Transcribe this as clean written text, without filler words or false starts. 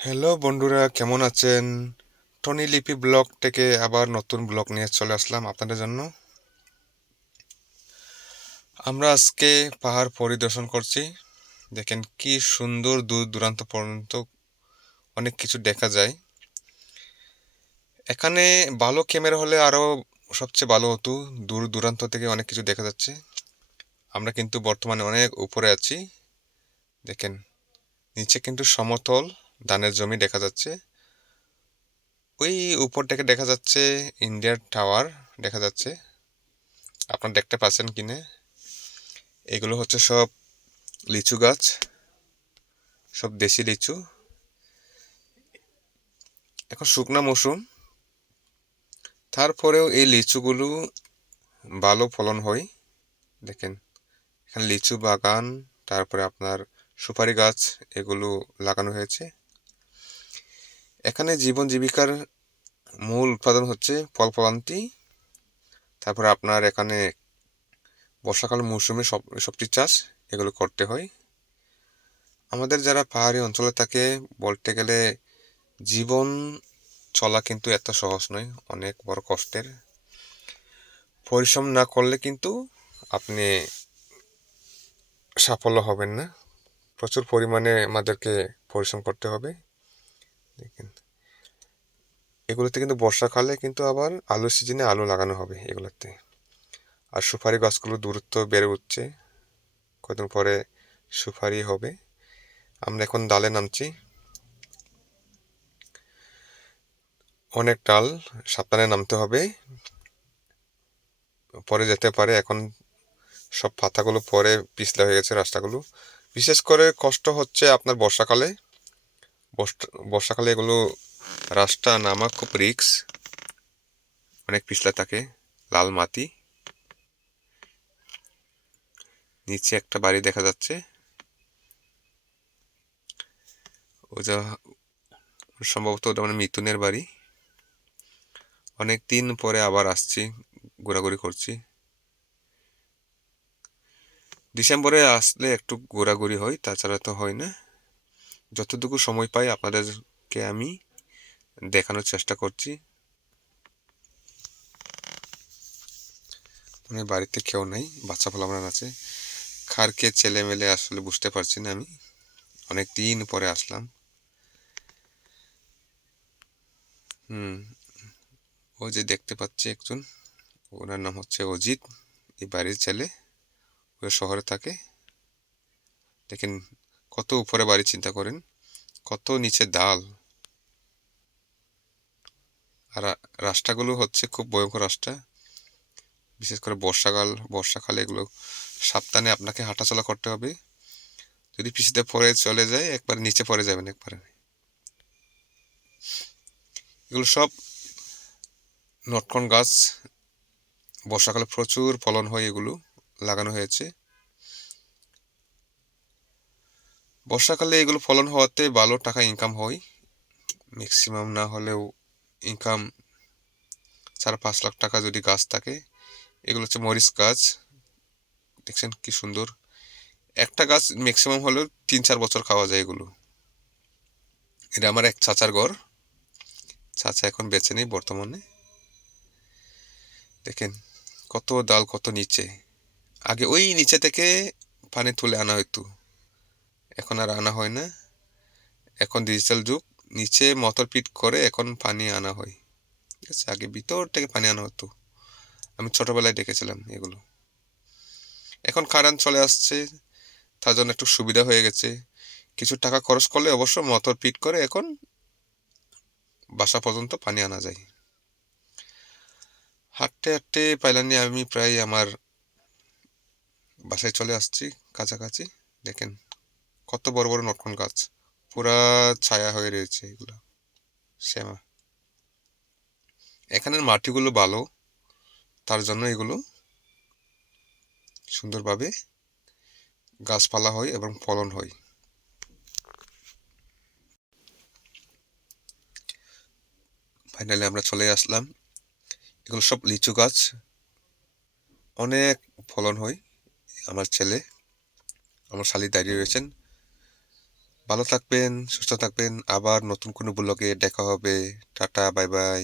Hello বন্ধুরা, কেমন আছেন? টনি লিপি ব্লগ থেকে আবার নতুন ব্লগ নিয়ে চলে আসলাম আপনাদের জন্য। আমরা আজকে পাহাড় পরিদর্শন করছি। দেখেন কি সুন্দর, দূর দূরান্ত পর্যন্ত অনেক কিছু দেখা যায়। এখানে ভালো ক্যামেরা হলে আরো সবচেয়ে ভালো হতো। দূর দূরান্ত থেকে অনেক কিছু দেখা যাচ্ছে। আমরা কিন্তু বর্তমানে অনেক উপরে আছি। দেখেন নিচে কিন্তু সমতল ধানের জমি দেখা যাচ্ছে। ওই উপর থেকে দেখা যাচ্ছে ইন্ডিয়ার টাওয়ার দেখা যাচ্ছে। আপনারা দেখতে পাচ্ছেন কিনা? এগুলো হচ্ছে সব লিচু গাছ, সব দেশি লিচু। এখন শুকনা মৌসুম, তারপরেও এই লিচুগুলো ভালো ফলন হয়। দেখেন এখানে লিচু বাগান, তারপরে আপনার সুপারি গাছ, এগুলো লাগানো হয়েছে। এখানে জীবন জীবিকার মূল উৎপাদন হচ্ছে ফল ফলান্তি। তারপরে আপনার এখানে বর্ষাকাল মৌসুমে সবজি চাষ এগুলো করতে হয়। আমাদের যারা পাহাড়ি অঞ্চলে থাকে, বলতে গেলে জীবন চলা কিন্তু এত সহজ নয়, অনেক বড় কষ্টের। পরিশ্রম না করলে কিন্তু আপনি সাফল্য হবেন না। প্রচুর পরিমাণে আমাদেরকে পরিশ্রম করতে হবে। দেখেন এগুলোতে কিন্তু বর্ষাকালে কিন্তু আবার আলুর সিজনে আলু লাগানো হবে এগুলোতে। আর সুপারি গাছগুলো দূরত্ব বেড়ে উঠছে, কয়েকদিন পরে সুপারি হবে। আমরা এখন ডালে নামছি, অনেক ডাল, সাবধানে নামতে হবে, পরে যেতে পারে। এখন সব পাতাগুলো পরে পিছলা হয়ে গেছে রাস্তাগুলো। বিশেষ করে কষ্ট হচ্ছে আপনার বর্ষাকালে। বর্ষাকালে এগুলো রাস্তা নামা খুব রিক্স, অনেক পিছলা থাকে, লাল মাটি। নিচে একটা বাড়ি দেখা যাচ্ছে, ওই যা সম্ভবত ওটা মানে মিথুনের বাড়ি। অনেক দিন পরে আবার আসছি, ঘোরাঘুরি করছি। ডিসেম্বরে আসলে একটু ঘোরাঘুরি হয়, তাছাড়া তো হয় না। যতটুকু সময় পাই আপনাদেরকে আমি দেখানোর চেষ্টা করছি। মানে বাড়িতে কেউ নেই, বাচ্চা পোলাপান আছে। কার কে ছেলে মেলে আসলে বুঝতে পারছি না আমি, অনেক দিন পরে আসলাম। হুম, ওই যে দেখতে পাচ্ছি একজন, ওনার নাম হচ্ছে অজিত, এই বাড়ির ছেলে। ও শহরে থাকে। দেখেন কত উপরে বাড়ি, চিন্তা করেন কত নিচে ডাল। আর রাস্তাগুলো হচ্ছে খুব ভয়ঙ্কর রাস্তা, বিশেষ করে বর্ষাকালে এগুলো সাবধানে আপনাকে হাঁটাচলা করতে হবে। যদি পিছতে পড়ে চলে যায়, একবার নিচে পড়ে যাবেন একবারে। এগুলো সব নটকন গাছ, বর্ষাকালে প্রচুর ফলন হয়, এগুলো লাগানো হয়েছে। বর্ষাকালে এগুলো ফলন হওয়াতে ভালো টাকা ইনকাম হয়, ম্যাক্সিমাম না হলেও ইনকাম 4-5 লাখ টাকা যদি গাছ থাকে। এগুলো হচ্ছে মরিচ গাছ, দেখছেন কি সুন্দর। একটা গাছ ম্যাক্সিমাম হলেও 3-4 বছর খাওয়া যায় এগুলো। এটা আমার এক চাচার ঘর, চাচা এখন বেঁচে নেই বর্তমানে। দেখেন কত ডাল, কত নিচে। আগে ওই নিচে থেকে পানি তুলে আনা হইতো, এখন আর আনা হয় না। এখন ডিজিটাল যুগ, নিচে মোটর পিট করে এখন পানি আনা হয়। ঠিক আছে, আগে ভিতর থেকে পানি আনা হতো। আমি ছোটবেলায় দেখেছিলাম এগুলো। এখন কারেন্ট চলে আসছে, তার জন্য একটু সুবিধা হয়ে গেছে। কিছু টাকা খরচ করলে অবশ্য মোটর পিট করে এখন বাসা পর্যন্ত পানি আনা যায়। হাঁটতে হাঁটতে পাইলানি আমি প্রায় আমার বাসায় চলে আসছি, কাছাকাছি। দেখেন কত বড় বড় নটকন গাছ, পুরা ছায়া হয়ে রয়েছে এগুলো, শ্যামা। এখানের মাটিগুলো ভালো, তার জন্য এগুলো সুন্দরভাবে গাছপালা হয় এবং ফলন হয়। ফাইনালি আমরা চলে আসলাম। এগুলো সব লিচু গাছ, অনেক ফলন হয়। আমার ছেলে, আমার শালি দাঁড়িয়ে রয়েছেন, ভালো থাকবেন, সুস্থ থাকবেন। আবার নতুন কোনো ব্লগে দেখা হবে। Tata, bye bye.